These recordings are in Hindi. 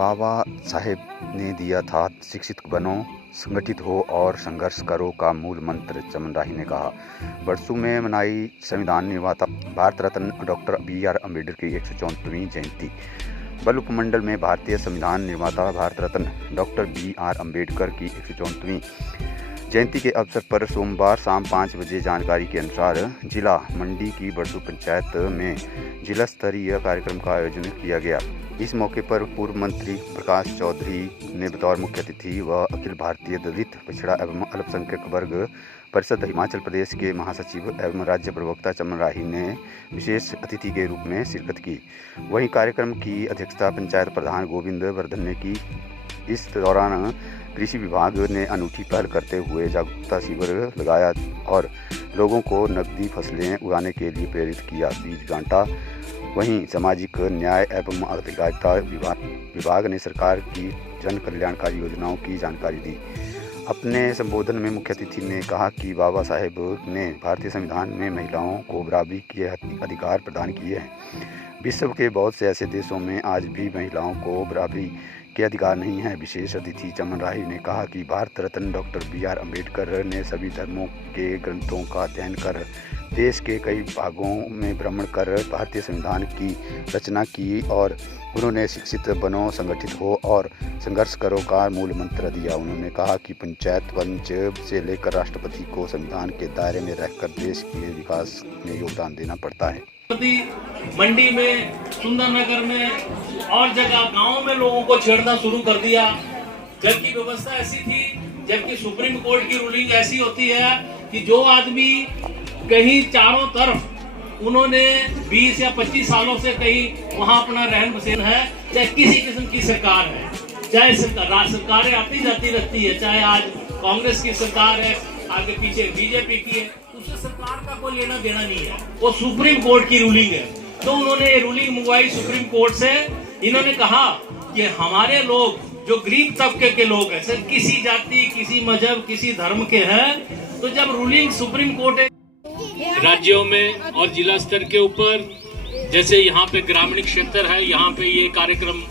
बाबा साहेब ने दिया था शिक्षित बनो, संगठित हो और संघर्ष करो का मूल मंत्र, चमन राही ने कहा। बरसू में मनाई संविधान निर्माता भारत रत्न डॉक्टर बी.आर. अम्बेडकर की 134वीं जयंती। बल उपमंडल में भारतीय संविधान निर्माता भारत रत्न डॉक्टर बी.आर. अम्बेडकर की 134वीं जयंती के अवसर पर सोमवार शाम 5 बजे जानकारी के अनुसार जिला मंडी की बरसू पंचायत में जिला स्तरीय कार्यक्रम का आयोजन किया गया। इस मौके पर पूर्व मंत्री प्रकाश चौधरी ने बतौर मुख्य अतिथि व अखिल भारतीय दलित पिछड़ा एवं अल्पसंख्यक वर्ग परिषद हिमाचल प्रदेश के महासचिव एवं राज्य प्रवक्ता चमन राही ने विशेष अतिथि के रूप में शिरकत की। वहीं कार्यक्रम की अध्यक्षता पंचायत प्रधान गोविंद वर्धन ने की। इस दौरान कृषि विभाग ने अनूठी पहल करते हुए जागरूकता शिविर लगाया और लोगों को नकदी फसलें उगाने के लिए प्रेरित किया, बीज बांटा। वहीं सामाजिक न्याय एवं अधिकारिता विभाग ने सरकार की जन कल्याणकारी योजनाओं की जानकारी दी। अपने संबोधन में मुख्य अतिथि ने कहा कि बाबा साहेब ने भारतीय संविधान में महिलाओं को बराबरी के अधिकार प्रदान किए हैं। विश्व के बहुत से ऐसे देशों में आज भी महिलाओं को बराबरी के अधिकार नहीं है। विशेष अतिथि चमन राही ने कहा कि भारत रत्न डॉक्टर बी.आर. अम्बेडकर ने सभी धर्मों के ग्रंथों का अध्ययन कर देश के कई भागों में भ्रमण कर भारतीय संविधान की रचना की और उन्होंने शिक्षित बनो, संगठित हो और संघर्ष करो का मूल मंत्र दिया। उन्होंने कहा कि पंचायत पंच से लेकर राष्ट्रपति को संविधान के दायरे में रहकर देश के विकास में योगदान देना पड़ता है। मंडी में, सुंदरनगर में और जगह गांव में लोगों को छेड़ना शुरू कर दिया, जबकि व्यवस्था ऐसी थी, जबकि सुप्रीम कोर्ट की रूलिंग ऐसी होती है कि जो आदमी कहीं चारों तरफ उन्होंने 20 या 25 सालों से कहीं वहां अपना रहन बसेन है, चाहे किसी किस्म की सरकार है, चाहे सरकारें आती जाती रहती है, चाहे आज कांग्रेस की सरकार है, आगे पीछे बीजेपी की है, उससे सरकार का कोई लेना देना नहीं है, वो सुप्रीम कोर्ट की रूलिंग है। तो उन्होंने रूलिंग मंगवाई सुप्रीम कोर्ट से। इन्होंने कहा कि हमारे लोग जो गरीब तबके के लोग हैं, सर किसी जाति, किसी मजहब, किसी धर्म के हैं, तो जब रूलिंग सुप्रीम कोर्ट राज्यों में और जिला स्तर के ऊपर, जैसे यहाँ पे ग्रामीण क्षेत्र है, यहाँ पे ये कार्यक्रम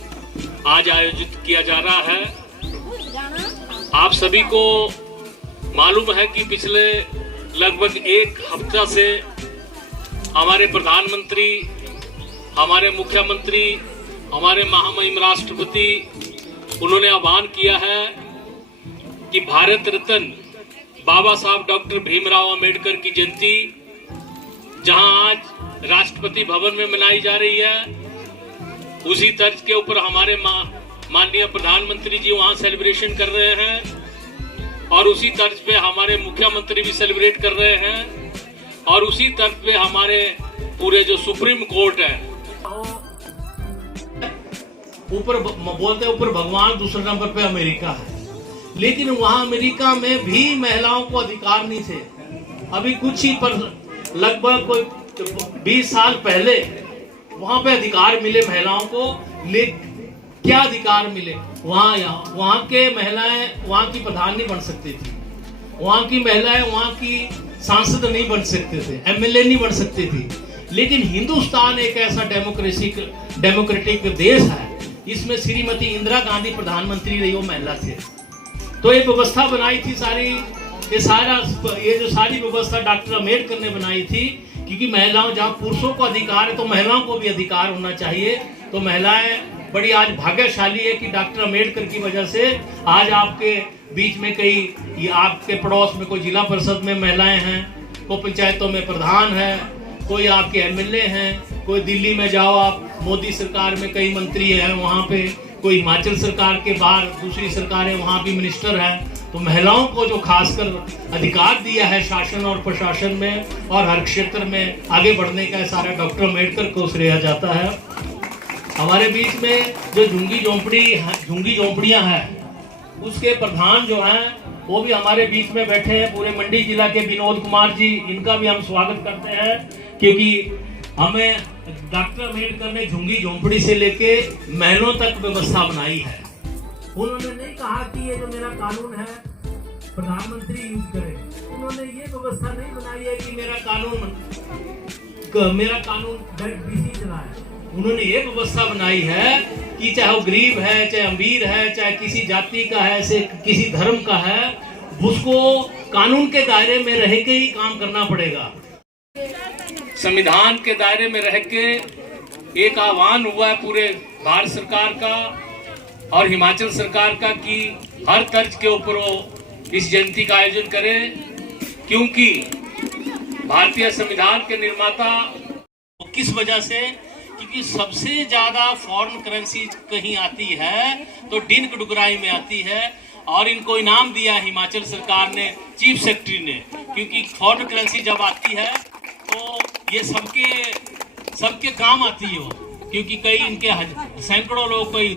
आज आयोजित किया जा रहा है। आप सभी को मालूम है कि पिछले लगभग एक हफ्ता से हमारे प्रधानमंत्री, हमारे मुख्यमंत्री, हमारे महामहिम राष्ट्रपति, उन्होंने आह्वान किया है कि भारत रत्न बाबा साहब डॉक्टर भीमराव अंबेडकर की जयंती जहां आज राष्ट्रपति भवन में मनाई जा रही है, उसी तर्ज के ऊपर हमारे माननीय प्रधानमंत्री जी वहां सेलिब्रेशन कर रहे हैं और उसी तर्ज पे हमारे मुख्यमंत्री भी सेलिब्रेट कर रहे हैं और उसी तर्ज पे हमारे पूरे जो सुप्रीम कोर्ट है, ऊपर बोलते हैं ऊपर भगवान, दूसरे नंबर पे अमेरिका है। लेकिन वहां अमेरिका में भी महिलाओं को अधिकार नहीं थे। अभी कुछ ही पर लगभग कोई 20 साल पहले वहां पे अधिकार मिले महिलाओं को। लेकिन क्या अधिकार मिले? वहां के महिलाएं वहां की प्रधान नहीं बन सकती थी, वहां की महिलाएं वहां की सांसद नहीं बन सकते थे, एमएलए नहीं बन सकती थी। लेकिन हिंदुस्तान एक ऐसा डेमोक्रेटिक देश है, इसमें श्रीमती इंदिरा गांधी प्रधानमंत्री रही, वो महिला थे। तो ये व्यवस्था बनाई थी ये जो सारी व्यवस्था डॉक्टर अम्बेडकर ने बनाई थी, क्योंकि महिलाओं, जहाँ पुरुषों को अधिकार है तो महिलाओं को भी अधिकार होना चाहिए। तो महिलाएं बड़ी आज भाग्यशाली है कि डॉक्टर अम्बेडकर की वजह से आज आपके बीच में कई, आपके पड़ोस में कोई जिला परिषद में महिलाएं हैं, कोई पंचायतों में प्रधान है, कोई आपके एमएलए हैं, कोई दिल्ली में जाओ आप, मोदी सरकार में कई मंत्री हैं वहाँ पे, कोई हिमाचल सरकार के बाहर दूसरी सरकार है वहाँ भी मिनिस्टर है। तो महिलाओं को जो खासकर अधिकार दिया है शासन और प्रशासन में और हर क्षेत्र में आगे बढ़ने का, सारा डॉक्टर अम्बेडकर को श्रेय जाता है। हमारे बीच में जो झुंगी झोंपड़ियां हैं, उसके प्रधान जो हैं वो भी हमारे बीच में बैठे हैं, पूरे मंडी जिला के विनोद कुमार जी, इनका भी हम स्वागत करते हैं, क्योंकि हमें डॉक्टर अम्बेडकर ने झुंगी झोंपड़ी से लेके महलों तक व्यवस्था बनाई है। उन्होंने नहीं कहा कि ये जो मेरा कानून है प्रधानमंत्री यूज करे, उन्होंने ये व्यवस्था नहीं बनाई है कि मेरा कानून डीसी चलाए। उन्होंने ये व्यवस्था बनाई है कि चाहे वो गरीब है, चाहे अमीर है, चाहे किसी जाति का है, से किसी धर्म का है, उसको कानून के दायरे में रह के ही काम करना पड़ेगा। संविधान के दायरे में रह के एक आह्वान हुआ है पूरे भारत सरकार का और हिमाचल सरकार का कि हर तर्ज के ऊपर वो इस जयंती का आयोजन करे, क्योंकि भारतीय संविधान के निर्माता किस वजह से, क्योंकि सबसे ज्यादा फॉरेन करेंसी कहीं आती है तो डिन डुगराई में आती है, और इनको इनाम दिया हिमाचल सरकार ने, चीफ सेक्रेटरी ने, क्योंकि फॉरेन करेंसी जब आती है तो ये सबके काम आती है, क्योंकि कई इनके सैकड़ों लोग, कई